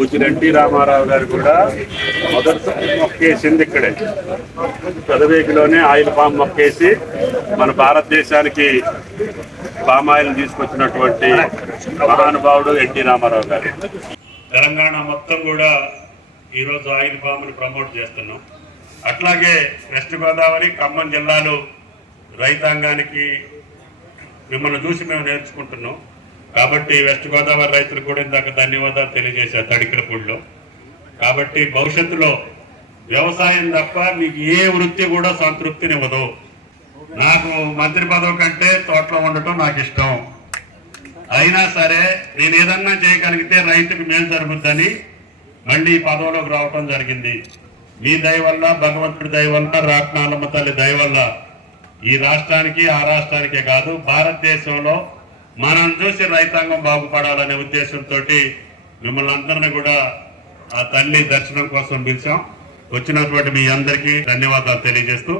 పూజ్యులు ఎన్టీ రామారావు గారు కూడా మొదటి మొక్కేసింది ఇక్కడే. పెదవేగిలోనే ఆయిల్ పామ్ మొక్కేసి మన భారతదేశానికి పామాయిల్ తీసుకొచ్చినటువంటి మహానుభావుడు ఎన్టీ రామారావు గారు. తెలంగాణ మొత్తం కూడా ఈరోజు ఆయిల్ పామ్ని ప్రమోట్ చేస్తున్నాం. అట్లాగే వెస్ట్ గోదావరి, ఖమ్మం జిల్లాలు రైతాంగానికి మిమ్మల్ని చూసి మేము నేర్చుకుంటున్నాం. కాబట్టి వెస్ట్ గోదావరి రైతులకు కూడా ఇందాక ధన్యవాదాలు తెలియజేశారు తడికలపూడిలో. కాబట్టి భవిష్యత్తులో వ్యవసాయం తప్ప మీకు ఏ వృత్తి కూడా సంతృప్తినివ్వదు. నాకు మంత్రి పదవి కంటే తోటలో ఉండటం నాకు ఇష్టం. అయినా సరే నేను ఏదన్నా చేయగలిగితే రైతుకు మేలు జరుగుతుందని మళ్ళీ పదవిలోకి రావటం జరిగింది. మీ దయ వల్ల, భగవంతుడి దయ వల్ల, రాట్నాలమ్మ తల్లి దయ వల్ల ఈ రాష్ట్రానికి, ఆ రాష్ట్రానికే కాదు భారతదేశంలో మనం చూసి రైతాంగం బాగుపడాలనే ఉద్దేశంతో మిమ్మల్ని అందరినీ కూడా ఆ తల్లి దర్శనం కోసం పిలిచాం. వచ్చినటువంటి మీ అందరికీ ధన్యవాదాలు తెలియజేస్తూ